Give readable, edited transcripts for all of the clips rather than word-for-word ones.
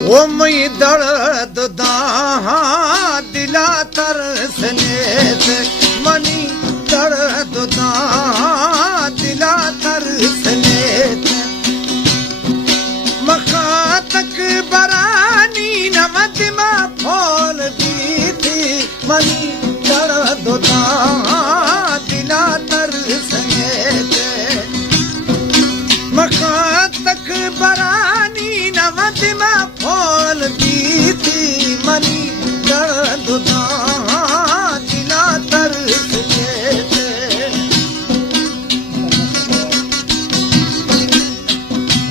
वो मई दर्द दाहा दिला तरसने से मनी दर्द दाहा दिला तरसने से मखा तक बरानी नमतिमा फोल दी थी मनी दर्द दाहा दिला तरसने से मखा तक बरानी नमतिमा फोल दी थी मनी दर्द दिला तरसने से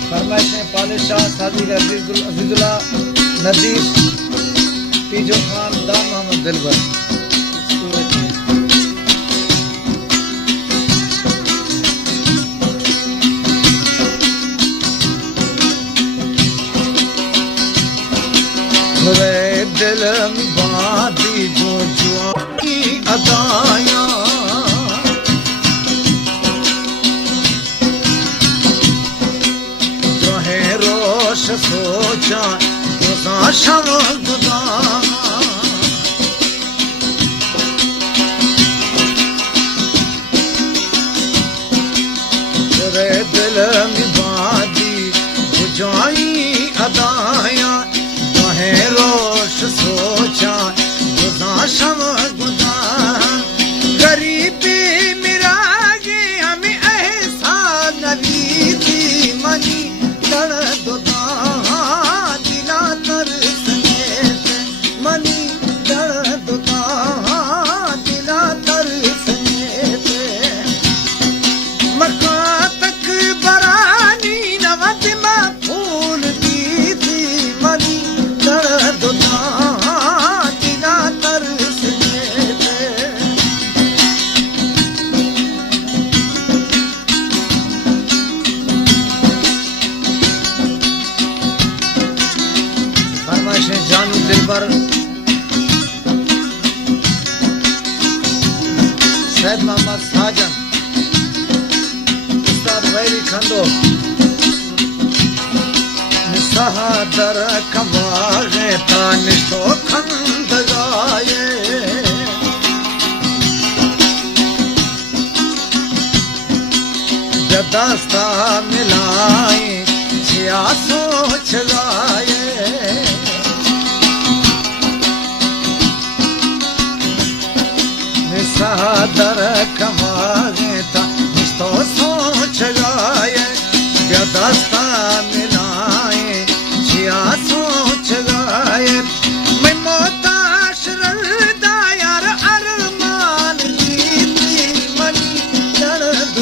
फरमाइश में पाले शाह सादी अजीजुल्लाह नदीफ पीजो खान दाम मोहम्मद दिलबर दिल बादी जो जुआनी अदाया जो है रोश सोचा गुदा शव गुदा तेरे दिल बादी बुझाई अदाया है रोश सोचा गुदा शव गुदा गरीबी मिरागे हमें एहसान नबी थी मनी दर्द दिला तरसने से मनी दर्द दिला तरसने से मक्का तक बरानी नवतिमा फूल दी थी मनी दर्द दिला तरसने से फरमाइश जानू दिलबर सैयद मोहम्मद साजन उस्ताद वैरी खंदो सहादर कबागे तानिशो खंद गाये जदास्ता मिलाए छिया सोच गाये सहादर कबागे तानिशो सोच गाये जदास्ता मिलाए छिया सोच गाए मैं मोताश रदा यार अरमान जीती मनी दर्द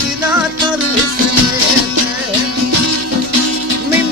दिला तरसने से मैं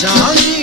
जहांगीर